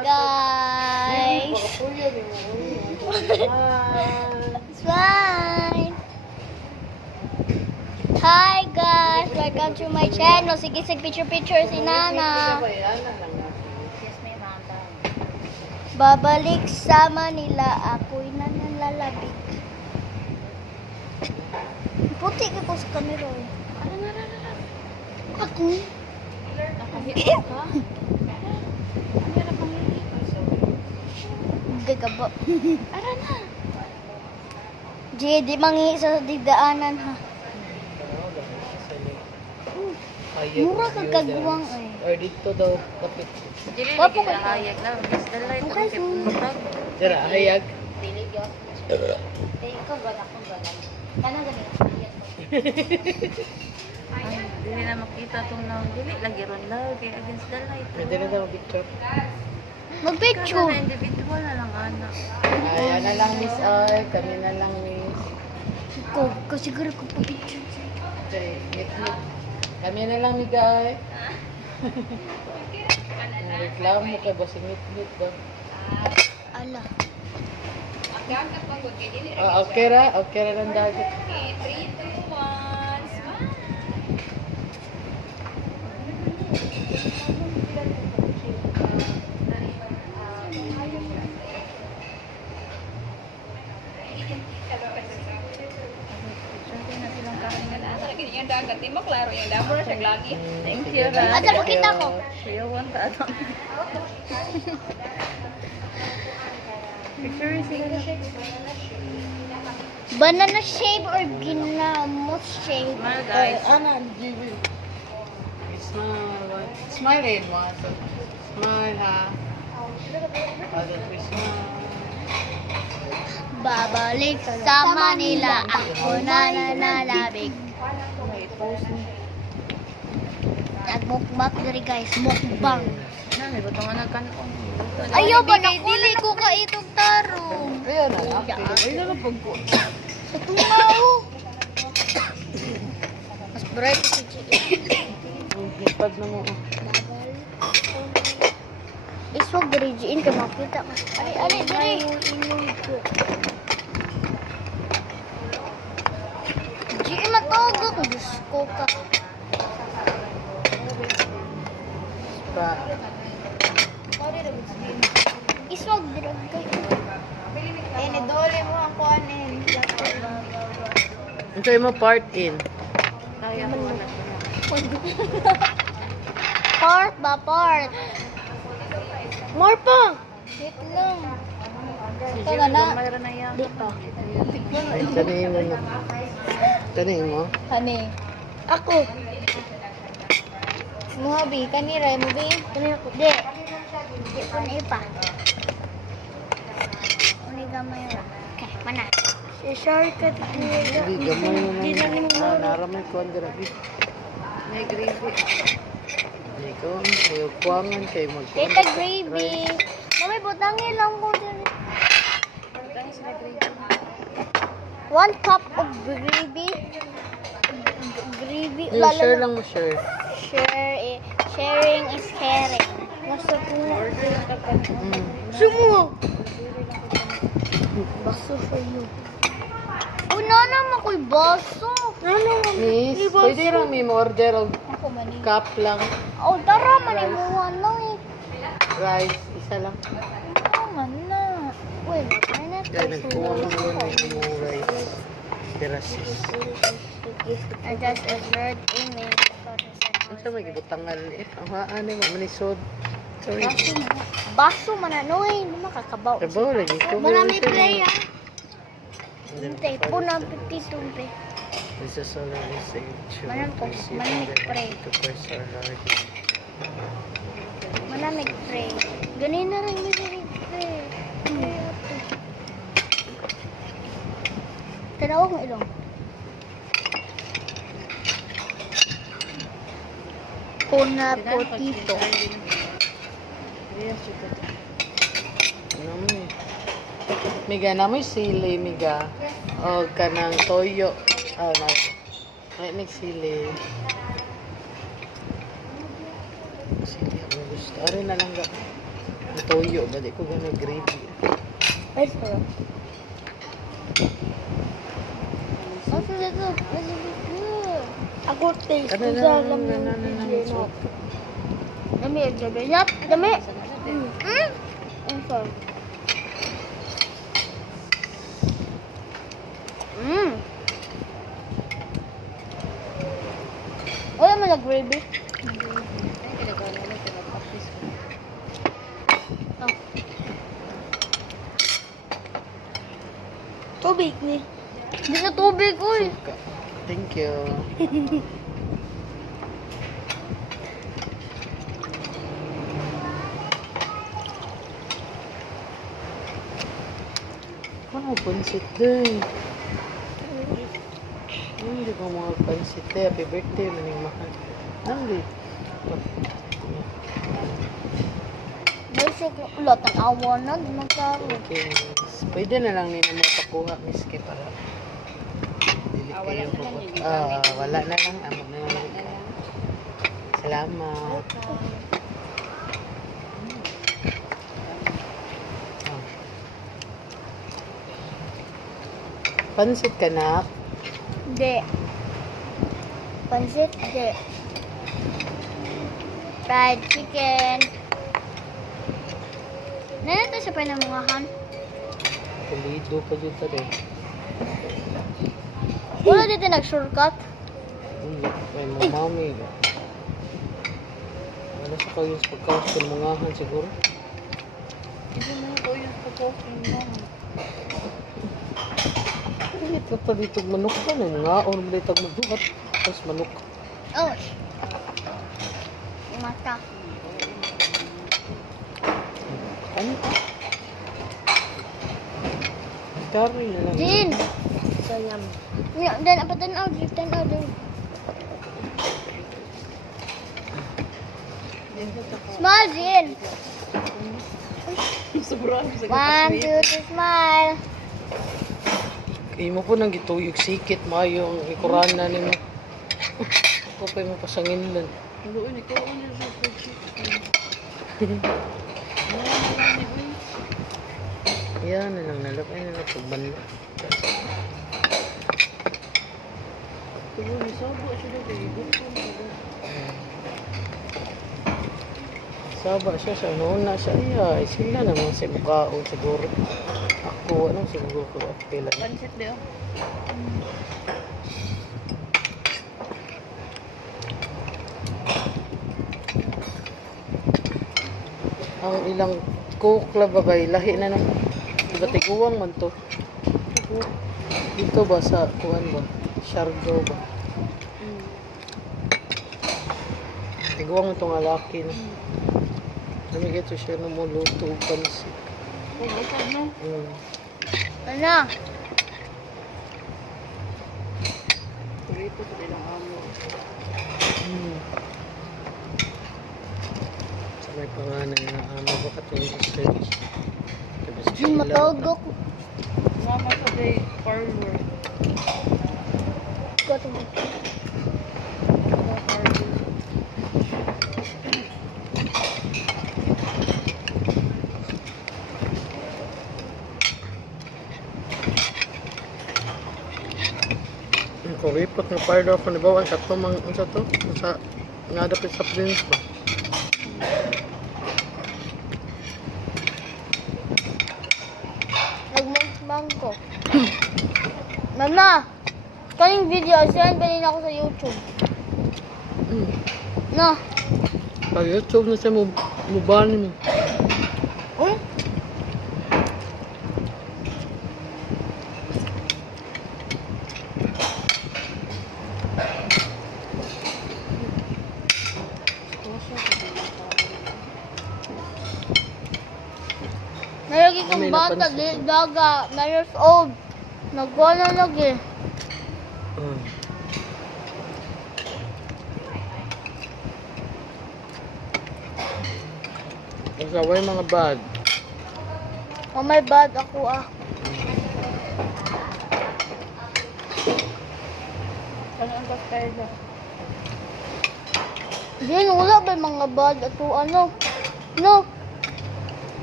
guys. Smile. Hi guys, welcome to my channel. Sige, picture si Nana. Babalik sa Manila, ako'y nanlalabik. Puti ka po sa camera. Ako? Gagabo. Ara na. Di mangi sa digdaanan ha. Mura ka kagwang eh. Or dito daw kapit. Dili lagi na hayag na. Mas dalay ko kay putag. Dira hayag. Dili gyud. Ikaw ba ako ba? Kana gani. Dili na makita tong naong dili lagi ron daw kay against dalay. Pwede na daw picture. Mag-picture. Kada individual na lang anak. Ayan na lang Miss Ay. Kami na lang Miss. Ko siguro ko pa-picture. Okay, ngit. Kami na lang Migay. Reklamo ka ba? Singit-ngit ba? Ala. Okay ra? Okay ra ng dagat. Thank you. Ate, pakita ko. Sayawan ta ato. Picture sila. Banana shape or ginamos shape? Smile guys. Ana, Jiwi. Smile. Smile in one. Smile ha. Other smile. Babalik sa Manila, ako nananalabig. Nagmukbang diri guys, mukbang. Nami butang ana kanon. Ayaw ba na dili ko ka itong tarong. Ayan na. Ay na lang pagko. Sa tungaw. Mas bright si G. Pag na mo. Iswag diri G ka makita ka. Ali diri. G matogok gusto ka. Pa. Iswag diri kay. ni dole mo ako anin. Ito mo part in. Kaya ko na. Part ba part? More pa. Wait lang. Ito na. Mayroon na yan. Di pa. Ay, tanayin mo na. Tanayin mo. Hani. Ako. Muhabi, kanira mo bi? Kanira ko. Di. Di ko na ipa. Uni gamay ra. Okay, mana. Shortcut dito. Hindi, gamay mo Di na na. nimo. Naramay ko ang grabe. May gravy. Ikaw, kayo kuwangan kayo magkuwangan. Tita gravy. Mami, butangin lang ko dito. Tangis na gravy. 1 cup of gravy. Gravy. Yung share lang mo, share. Sharing is caring. Nasa ko. Mm. Sumo! Baso for you. Oh, nana mako'y baso. Nana Miss, pwede lang may order og Ako mani. cup lang. Oh, tara man mo ano eh. Rice, isa lang. Oh, man na. Uy, makay na. Kaya nagkuha mo muna yung rice. Pirasis. I just observed email. Ano sa may gibutangal eh? Ang haan eh, manisod. Sorry. Baso man ano eh. Hindi makakabaw. Trabaho lagi ko. Marami play ah. Hintay po na petitumpe. This is all I say. Manamig pray. To press our Lord. Manamig pray. Ganin na rin may pray. Tinawag mo ilong. Kuna potito. Ano mo eh? Miga na mo sili, miga. O kanang toyo. Oh, na. May sili. Sili ako gusto. Ari na lang ga. toyo ba di ko gana gravy. Ay, sarap. Ang sarap ito. Ako taste ko sa alam ng video. Dami, dami. Yap, dami. Ang sarap. Wala mo nag-gravy? Oh. Tubig ni. Hindi na tubig, uy. Thank you. Ano, pansit din. Hindi ko mga pansit din. Happy birthday, maning mahal. Hindi. Gusto ko ulat ang awa na. Di magkaro. Okay. Pwede na lang nila mo pakuha, miski para dili kayo puput. Wala na lang. Amo na lang. Salamat. Pansit ka na? Hindi. Pansit, hindi. Fried chicken. Nanito sa panamungahan. Pulido pa dito rin. Wala dito nag-shortcut. Hindi. May mamami. Wala sa kayo sa pagkawas ng mungahan siguro. Ito na ito yung pagkofin mo. Ito pa dito manok ka na nga. O naman dito magduhat. Tapos manok. Oh. Mata. Ano? Kari na lang. Jin! Sayang. Dan, apa tanaw? Tanaw din. Smile, Jin! Sobrang 1, 2, 3, smile! Kaya mo po nang gituyog sikit mayo ang ikurana ni mo. Ako pa mo pasangin lang. Luoy, ikaw ano sa chicken. Yan na lang nalapay na lang pagbanla. Tulo ni Sabo siya dito. Gutom ko. Saba siya sa nuna siya. Ay, sila naman si mukhaon siguro. Ako, anong siguro ko at kailan. Pansit di oh. Ang ilang kukla babay, lahi na nang batiguang man to. Dito ba sa kuan ba? Shargo ba? Tiguang mo itong alaki na. Namigay ito siya ng muluto o pansit. Pag-usap no? Ano? Kurito sa ilang amo. Sa may pangalan na baka itong research. Jin, matawag ako. Mama sa day parlor. Katong. Kung ripot ng fire off na bawa, sa to, sa to, sa nga dapat sa prince ba? Nagmang ko. Mama! Kaning video, send ba din ako sa YouTube? No? Pag YouTube na siya, mubani mo. Hmm? Nalagi kong May bata, napansin di ko. daga, 9 years old. Nagwa na lagi. Masaway mga bad. Oh my bad, ako ah. Ano ang pagkaila? Din, wala ba yung mga bad at ano? No?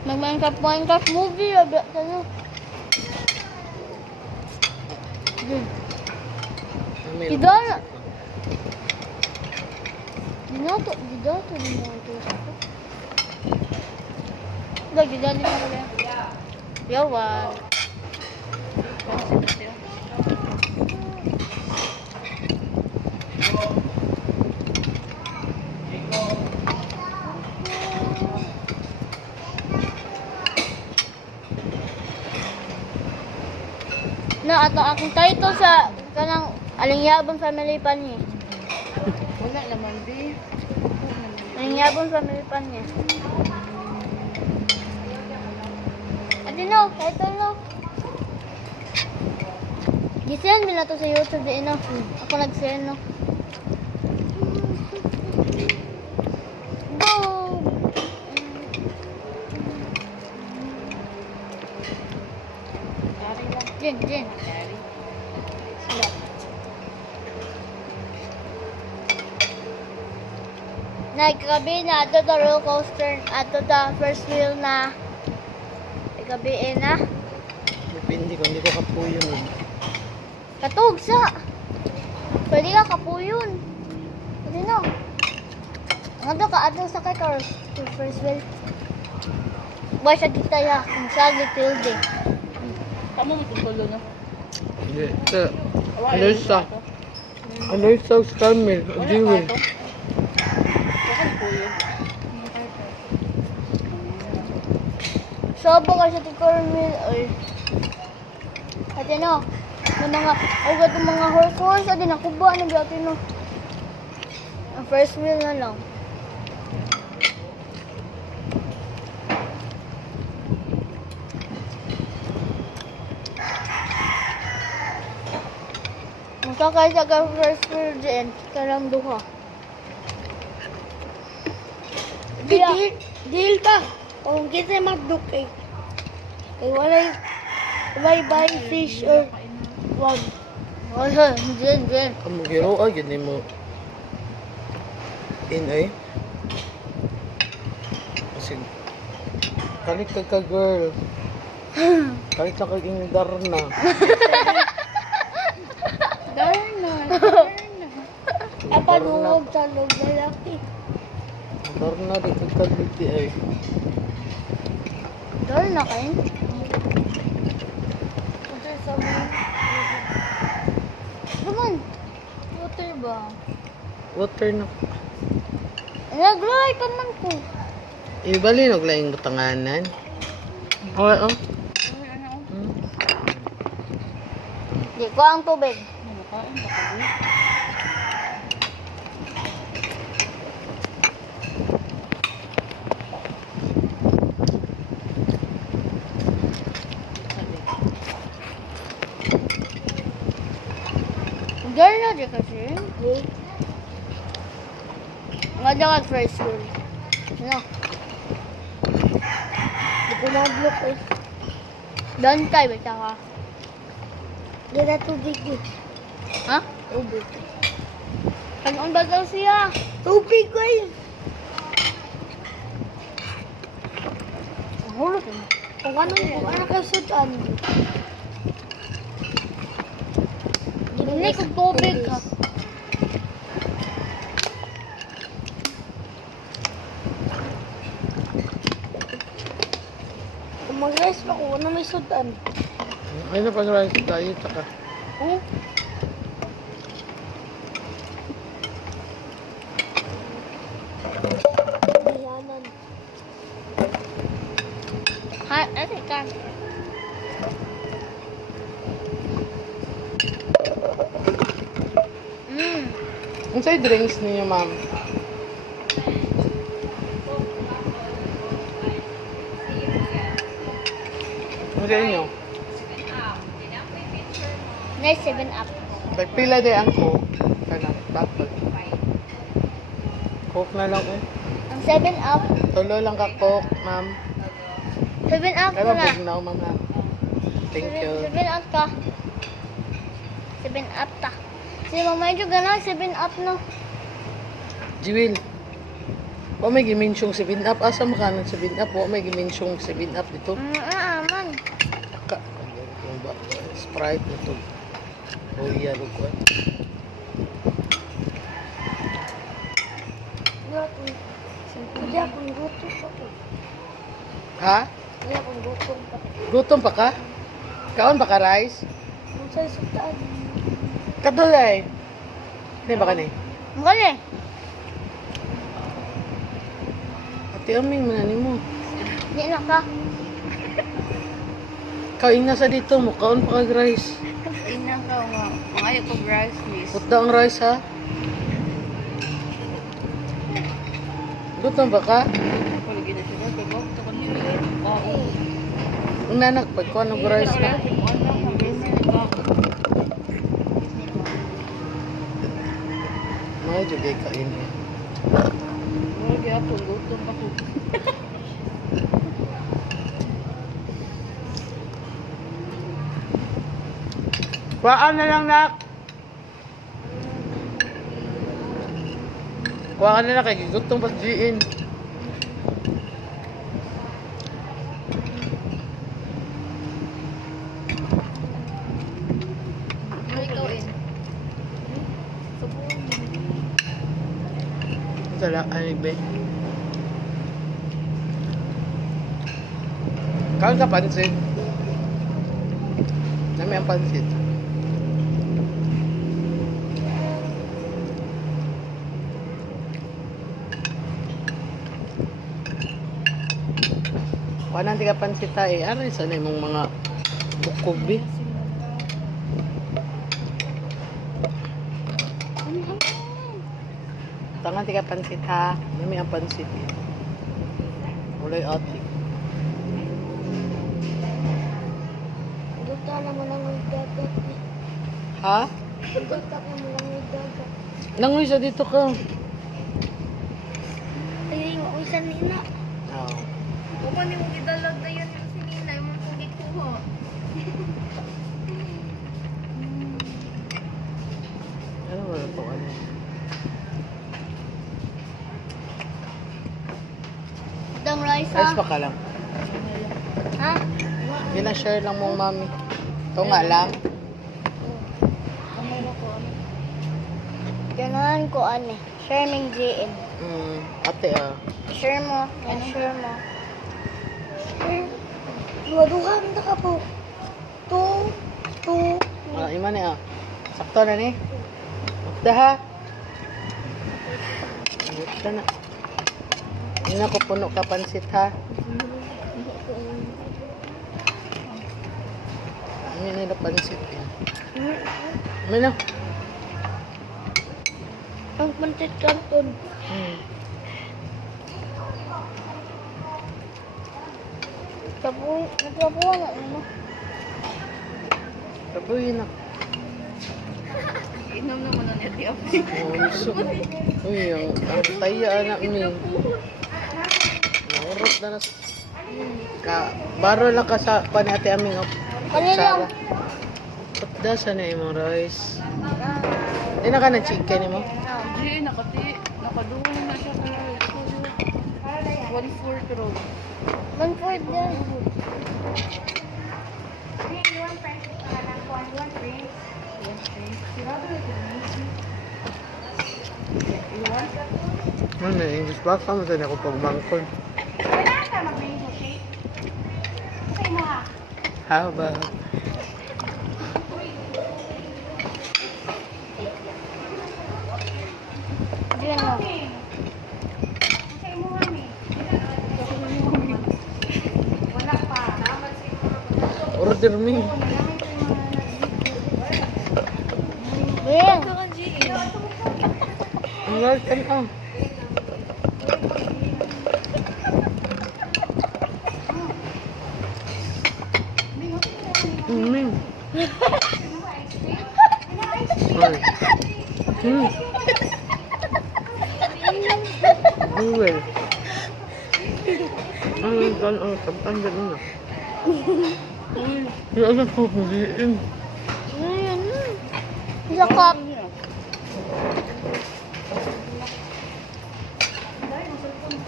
Minecraft movie, abi, ano. Idol. Dinato. Lagi dali na kaya. Yawan. Na ato akong title sa kanang Alingyabon Family Pan niya. Wala naman, di. Alingyabon Family Pan niya. Adi no, title no. Gisend mi na to sa YouTube di no. Ako nag-send no. Go! Jen. Nagkabi na ato the roller coaster, ato the first wheel na gabi na. Depende kung hindi ko kapuyo nun. Katug sa. Pwede ka kapuyon. Pwede no. Ang ato ka ato sa kay car first wheel. Buhay siya kita ya. Ang sa little day. Kamu mo tutulo na. Hindi. Alersa. Alersa sa Carmel. Jiwil. Bakit po yun? Saba ka siya ti Carmel. Ay. Ate no. Ng mga ugat ng mga horse. Ate nakuba na biya ate no. Ang first wheel na lang. Masakay sa ka first wheel dyan. Karang duha. Dil pa. Kung kita magduk eh. Kay walay bye fish or wag. Wala, dyan. Kamu hero ay, gini mo. Ay. Kasi, kalit ka girl. Kalit na kaging Darna. Darna. Apanuog sa loob lalaki. Darna di kagkaliti ay. Dol na kayo. Naman. Water ba? Water na. Nag-like ka man ko. Ibalinog lang yung butanganan. Oo, oh. Di ko ang tubig. Nakain ba ka? Dol na di kasi. Nga daw first school. No. Di ko maglok eh. Doon tayo, bita ka. Di na tubig eh. Ha? Tubig. Kanon ba daw siya? Tubig ko eh. Hulot mo. Kung ano kasutan. Hindi ko tubig ha. Kung mag-rice pa ko, ano may sudan? Ay, napag-rice tayo, taka. Oh. Biyanan. Ha, ano ka? Ang sa'yo drinks ninyo, ma'am? Ano sa inyo? Nice 7-up. Pila day ang coke. Kana, bottle. Coke na lang eh. Ang 7-up. Tulo lang ka coke, ma'am. 7-up Kaya ko na. bugnaw, ma'am. Ha? Thank you. 7-up ka. 7-up ta. Si Mama medyo gano'n, 7-up no. Jiwil. Wa may gimensyong 7-Up. Asa makanan 7-Up? Wa may gimensyong 7-Up dito. Man. Ka. Sprite na to. Royal o kuwan. Hindi akong gutom pa po. Ha? Hindi akong gutom pa. Gutom pa ka? Kaon ba ka rice? Kung sa'yo sugtaan. Kadulay. Hindi ba ka ni? Mukha Ate Aming, manani mo. Di na ka. Kain na sa dito mo. Kaon pa ka rice. Ina ka nga. Mangayo ko rice, miss. Put ang rice ha. Gutom ba ka? Palagi na siya. Kaya ba? Ito ko nila. Oo. Ang nanak, pagkuhan ng rice na. Mga jugay kain. Lagi ako. Gutom ako. Kuhaan na lang, nak. Kuhaan na lang, kay gigutong pagdiin. Ano ikaw eh? Sala, ay, be. Kaon ka pansit. Nami ang pansit. Kuhaan ka pansit tayo. Ano yung sana yung mga bukog, be? Tangan tiga pansit ha. Nami ang pansit eh. Ulay ati. Duta naman ang dagat. Ha? Duta ka mo lang ang dagat. Nangoy sa dito ka. Ay, ako isa nina. Oo. Kung ano yung idalag na yun yung sinina, yung mga kong ikuha. Ano wala po ano? Itong rice Rice ha. pa ka lang. Ha? Gina-share lang mong mami. Ito nga lang. Ganahan ko Sherming GN. Ate ah. Share mo. Yan, share mo. Duha-duha na ka po. Two. Ima ni ah. Sakto na ni. Ukda ha. Ukda na. Hindi na ko puno ka pansit ha. Hindi nila pansit eh. Ano na? Ang pansit kanton. Nagtapuan na ano. Tabuhin na. Inom naman na niya tiap. Oh, so. Uy, ang taya anak ni. Naurot na na. Baro lang ka sa panati aming Kanila. Putda sa na imong rice. Di na ka na chicken mo? Hindi, nakaduwa na siya kaya. 1/4 roll. 1/4 yan. Ano, English ba? Kamo sa ako pagmangkon. How about? Diyan mo. Order me. Diyan. Ang large and Ming. Ay. Google. Ang gano'n, kapag gano'n na. Yung ano po, huliin. Ayan na. Sakap.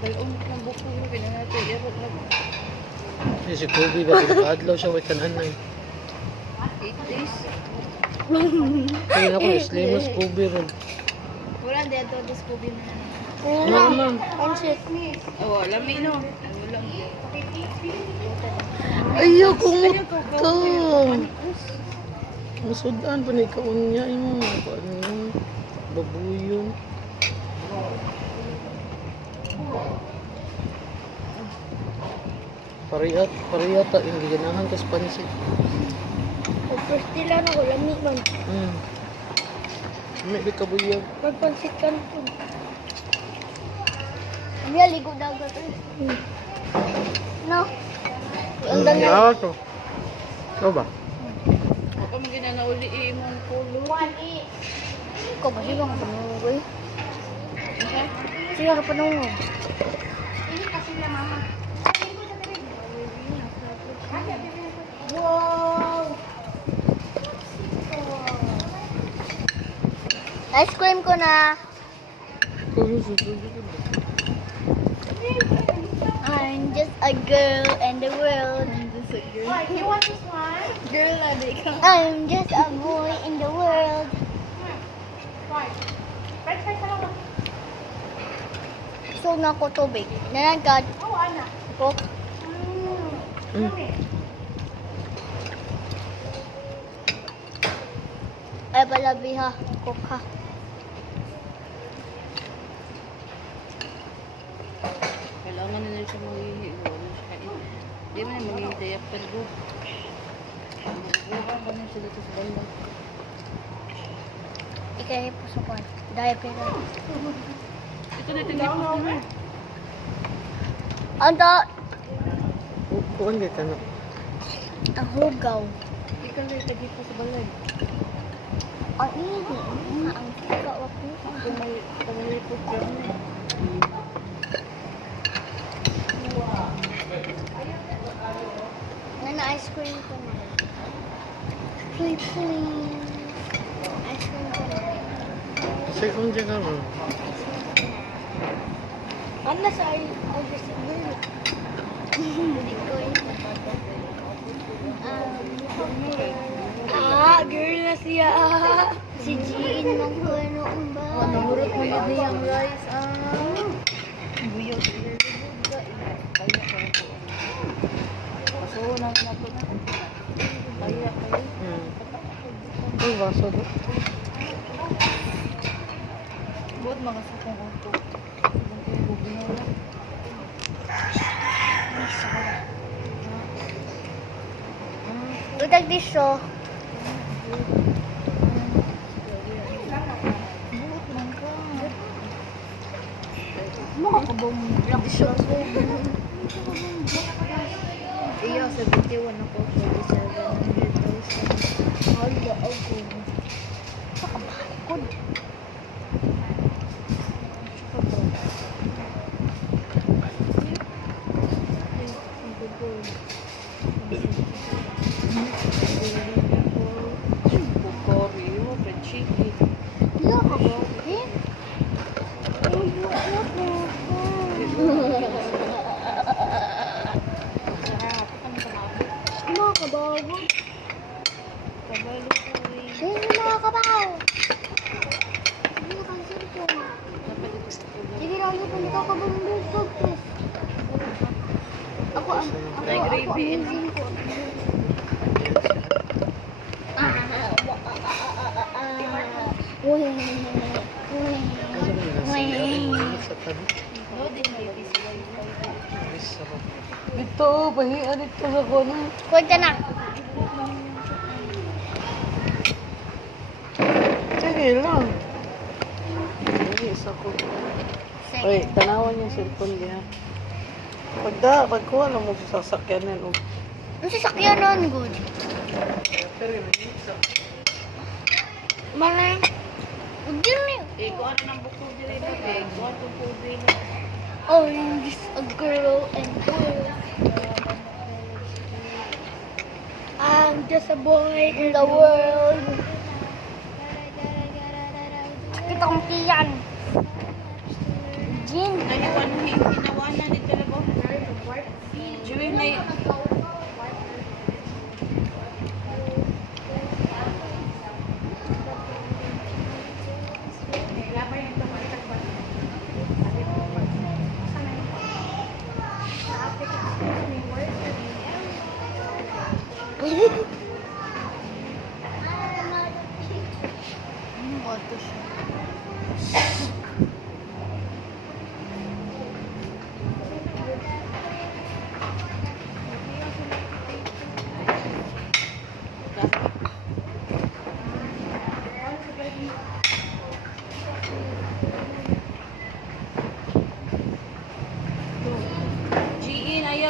Dalawang ng buko mo, pinangatay, erot na. Si Kobe ba? Adlaw siya, wait tanan na. 8 days. Kaya ako, slimus Kobe ron. Wala, hindi ato, dos ko bin na. Mama. Pansit. Oh, lami no. Wala. Ayaw kumuta. Masudan pa na ikaon niya. Ano, babuyon. Pariyata, hindi ganahan kas pansit. Pag pastila na ko, lami man. May di kabuyag. Magpansit ka na po. Niya, ligo dagat eh. No? Ang Ang dami. to. Ikaw ba? Ako mo ginanauli imong pulo. Ikaw ba siya ka panungog eh? Siya ka panungog. Ice cream ko na. I'm just a girl in the world. Girl, adi ka. I'm just a boy in the world. So na ko tubig. Nanagad. Coke. Ay balabi ha. Coke ha. Kailangan nila siya maghihigo. Di man maghihintay ang pelgo. Magbubukan kami sila sa banda. Ikay po sa kwan. Diaper na. Ito na tingin ko na. Anda. Kuan gay ka na. Ang hugaw. Ikaw na ito dito sa balay. Ang hindi. Ang hugaw ako. Tumalipot ka na. Nana ice cream ko na. Please, please. Ice cream ko na. Kasi kung dyan ka ron. Ano sa ay sa girl? Hindi ko eh. Girl na siya. Si Jean mong ko ano ang ba? Nahurot mo yun yung rice. Buyo. Kaya ko. Masuhunan na po na. Kaya. Ang baso do. Buot mga sakong ko. Bubinola. Utag diso. Iya, 71 ako. 47,000. Hala ako. Pakabakod. Bukori, fried chicken. Hala ka ba? Eh? Mga kabago. Kabalo ko eh. Ayun yung mga kabago. Hindi na kang cellphone. Sige lang yun, hindi ka kabang focus. Ako May gravy in. amazing ko. Sa tabi. No, din baby sila. Dito, pahiya dito sa kono. Kwenta na. Sige lang. Hindi, isa ko. Oy, tanawan yung cellphone niya. Pagkuha lang mo sa sasakyanan. Ang sasakyan nun, good. Maray. Hindi na yun. Eh, kung ano ng buko dili ba? Eh, kung ano po dili. Oh, I'm just a girl and boy I'm just a boy in the world. Kita kong tiyan. Jean. Naiwan mo yung ginawa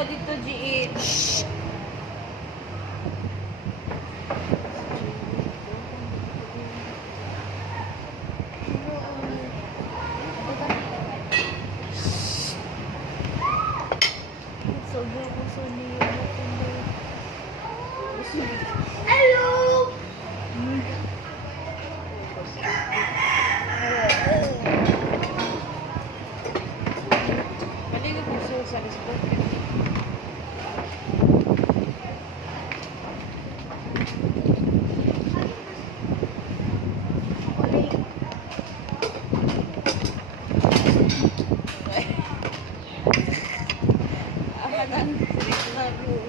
Ayaw dito, G.E. Hello! Maligo po siya sa Facebook. Akanan, sige na.